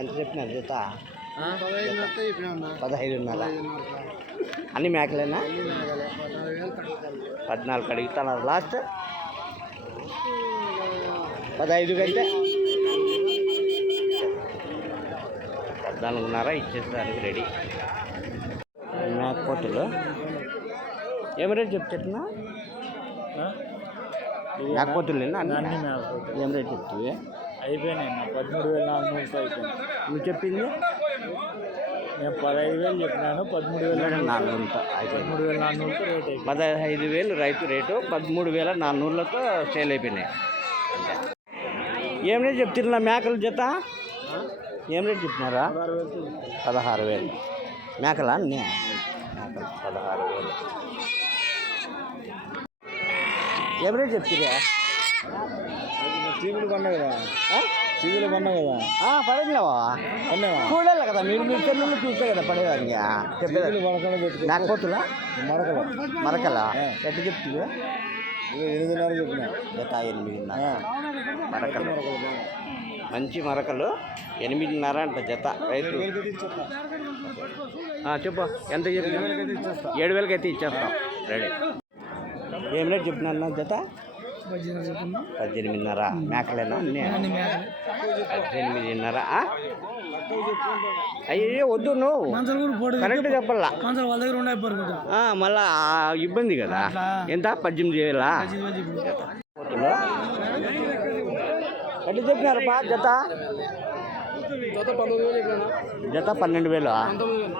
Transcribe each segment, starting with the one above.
ఎంత చెప్పినారు జత? 15.5. అన్ని మేకలేనా? 14 అడుగుతున్నారు. లాస్ట్ 15 కంటే 14.5 ఇచ్చేస్తానికి రెడీ. మేకపోతులు ఏం రేట్ చెప్తున్నా? మేకపోతులు అన్ని ఏం రేట్ చెప్తావి? అయిపోయినాయి. 13,400 అయిపోయింది. నువ్వు చెప్పింది? నేను 15,000 చెప్పినాను. 13,400 రేట్ అయిపోయింది. 15,000 రైతు రేటు, 13,400తో సేల్ అయిపోయినాయి. ఏం రేట్ చెప్తున్నా మేకల జత? ఏం రేట్ చెప్తున్నారా? 16,000 మేకలా? అన్నీ మేకలు 16,000. ఏం రేట్ చెప్తురా? చీకులు పడినా కదా, చీకులు పడినా కదా. పడలేవా? చూడాలి కదా మీరు, మీ చెల్లెళ్ళు చూస్తే కదా పడేదాన్ని చెప్పేది. మేకపోతులా? మరకలా? ఎట్లా చెప్తుంది? 8.5 చెప్పిన. జత 8.5 మరకలు. మంచి మరకలు 8.5 అంట జత. రైతు చెప్పు ఎంత చెప్పి? 7,000కి అయితే ఇచ్చేస్తాం. రెడీ. ఏం రేట్ చెప్తున్నా జత? 18.5. మేకలేనా? 18.5. అయ్యో వద్దు, నువ్వు కరెక్ట్ చెప్పాలా, మళ్ళా ఇబ్బంది కదా. ఎంత? 18,000. ఎట్లా చెప్పినారు బా జత? జత 12,000.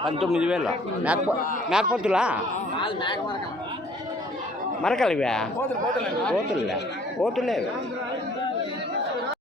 19,000. మేకపోతులా? మరకలు ఇవా? పోతులే.